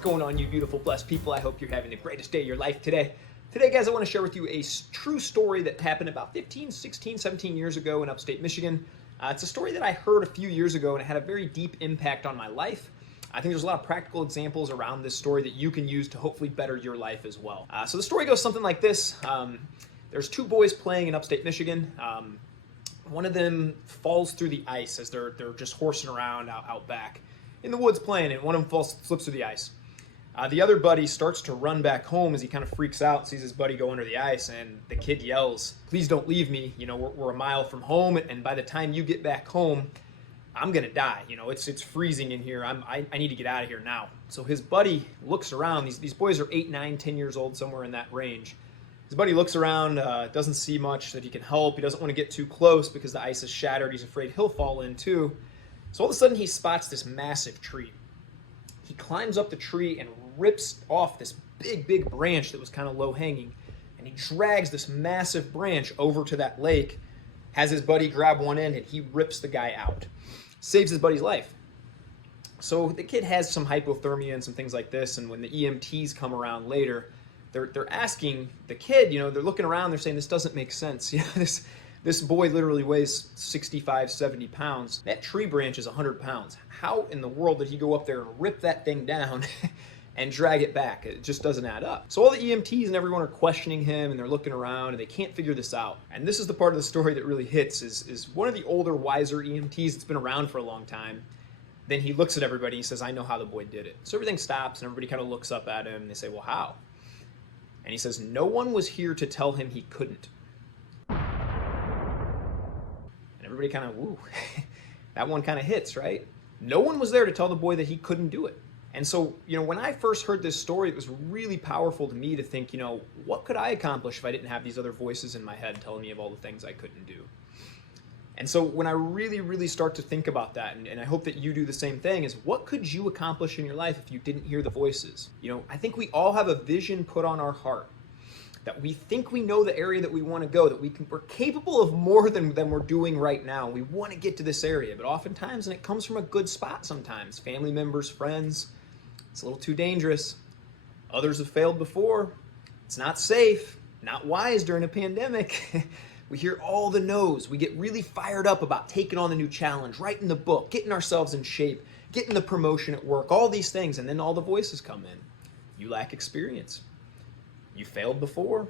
going on, you beautiful, blessed people? I hope you're having the greatest day of your life today. Today, guys, I want to share with you a true story that happened about 15, 16, 17 years ago in upstate Michigan. It's a story that I heard a few years ago, and it had a very deep impact on my life. I think there's a lot of practical examples around this story that you can use to hopefully better your life as well. So the story goes something like this. There's two boys playing in upstate Michigan. One of them falls through the ice as they're just horsing around out back in the woods playing, and one of them slips through the ice. The other buddy starts to run back home as he kind of freaks out, sees his buddy go under the ice, and the kid yells, "Please don't leave me. You know, we're a mile from home, and by the time you get back home, I'm gonna die. You know, it's freezing in here. I need to get out of here now." So his buddy looks around. These boys are 8, 9, 10 years old, somewhere in that range. His buddy looks around, doesn't see much that he can help. He doesn't want to get too close because the ice is shattered. He's afraid he'll fall in too. So all of a sudden he spots this massive tree. He climbs up the tree and rips off this big branch that was kind of low hanging, and he drags this massive branch over to that lake, has his buddy grab one end, and he rips the guy out. Saves his buddy's life. So the kid has some hypothermia and some things like this, and when the EMTs come around later, they're asking the kid, they're looking around, they're saying, this doesn't make sense. This boy literally weighs 65, 70 pounds. That tree branch is 100 pounds. How in the world did he go up there and rip that thing down and drag it back? It just doesn't add up. So all the EMTs and everyone are questioning him, and they're looking around, and they can't figure this out. And this is the part of the story that really hits, is one of the older, wiser EMTs that's been around for a long time. Then he looks at everybody, and he says, "I know how the boy did it." So everything stops, and everybody kind of looks up at him, and they say, "Well, how?" And he says, "No one was here to tell him he couldn't." Everybody kind of, woo, that one kind of hits, right? No one was there to tell the boy that he couldn't do it. And so, when I first heard this story, it was really powerful to me to think, what could I accomplish if I didn't have these other voices in my head telling me of all the things I couldn't do? And so when I really start to think about that, and I hope that you do the same thing, is what could you accomplish in your life if you didn't hear the voices? I think we all have a vision put on our heart, that we think we know the area that we want to go, that we're capable of more than we're doing right now. We want to get to this area, but oftentimes, and it comes from a good spot sometimes, family members, friends, it's a little too dangerous. Others have failed before. It's not safe, not wise during a pandemic. We hear all the no's. We get really fired up about taking on the new challenge, writing the book, getting ourselves in shape, getting the promotion at work, all these things, and then all the voices come in. You lack experience. You failed before,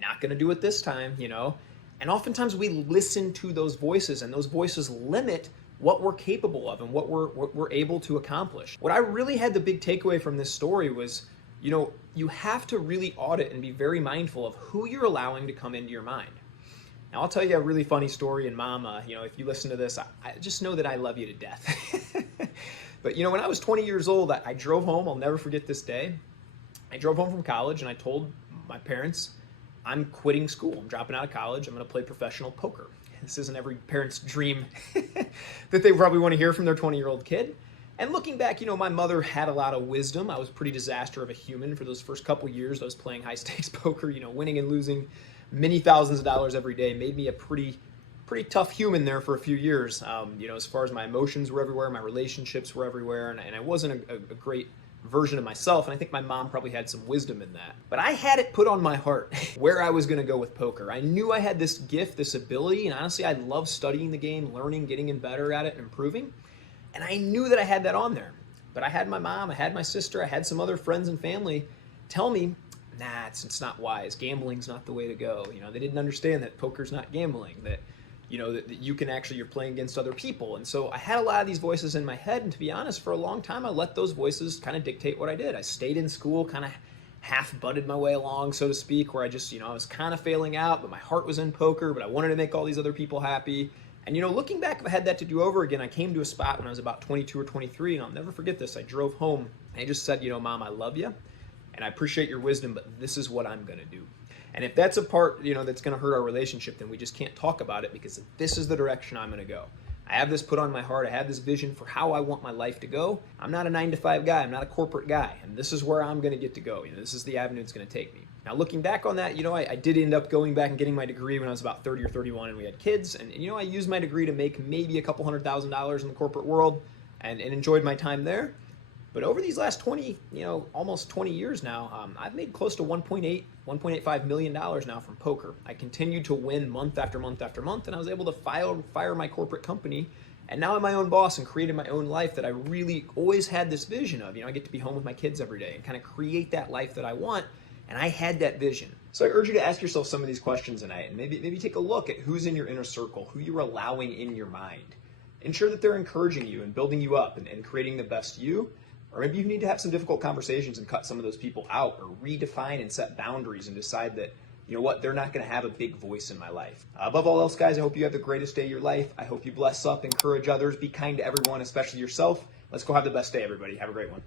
not going to do it this time, And oftentimes we listen to those voices, and those voices limit what we're capable of and what we're able to accomplish. What I really had the big takeaway from this story was, you have to really audit and be very mindful of who you're allowing to come into your mind. Now, I'll tell you a really funny story, and Mom, if you listen to this, I just know that I love you to death. But, when I was 20 years old, I drove home. I'll never forget this day. I drove home from college, and I told my parents, I'm quitting school. I'm dropping out of college. I'm going to play professional poker. This isn't every parent's dream that they probably want to hear from their 20-year-old kid. And looking back, my mother had a lot of wisdom. I was pretty disaster of a human for those first couple years. I was playing high-stakes poker, winning and losing many thousands of dollars every day. Made me a pretty tough human there for a few years. As far as my emotions were everywhere, my relationships were everywhere, and I wasn't a great version of myself, and I think my mom probably had some wisdom in that. But I had it put on my heart where I was going to go with poker. I knew I had this gift, this ability, and honestly, I love studying the game, learning, getting in better at it, and improving. And I knew that I had that on there. But I had my mom, I had my sister, I had some other friends and family tell me, nah, it's not wise. Gambling's not the way to go. They didn't understand that poker's not gambling, that that you can actually, you're playing against other people. And so I had a lot of these voices in my head, and to be honest, for a long time, I let those voices kind of dictate what I did. I stayed in school, kind of half-butted my way along, so to speak, where I just, I was kind of failing out, but my heart was in poker, but I wanted to make all these other people happy. And, looking back, if I had that to do over again, I came to a spot when I was about 22 or 23, and I'll never forget this. I drove home, and I just said, Mom, I love you, and I appreciate your wisdom, but this is what I'm going to do. And if that's a part, that's going to hurt our relationship, then we just can't talk about it, because this is the direction I'm going to go. I have this put on my heart. I have this vision for how I want my life to go. I'm not a 9-to-5 guy. I'm not a corporate guy. And this is where I'm going to get to go. This is the avenue it's going to take me. Now, looking back on that, I did end up going back and getting my degree when I was about 30 or 31, and we had kids. And I used my degree to make maybe a couple $100,000 in the corporate world and enjoyed my time there. But over these last 20, almost 20 years now, I've made close to $1.85 million now from poker. I continued to win month after month after month, and I was able to fire my corporate company. And now I'm my own boss and created my own life that I really always had this vision of. I get to be home with my kids every day and kind of create that life that I want. And I had that vision. So I urge you to ask yourself some of these questions tonight, and maybe take a look at who's in your inner circle, who you're allowing in your mind. Ensure that they're encouraging you and building you up and creating the best you. Or maybe you need to have some difficult conversations and cut some of those people out, or redefine and set boundaries and decide that, they're not going to have a big voice in my life. Above all else, guys, I hope you have the greatest day of your life. I hope you bless up, encourage others, be kind to everyone, especially yourself. Let's go have the best day, everybody. Have a great one.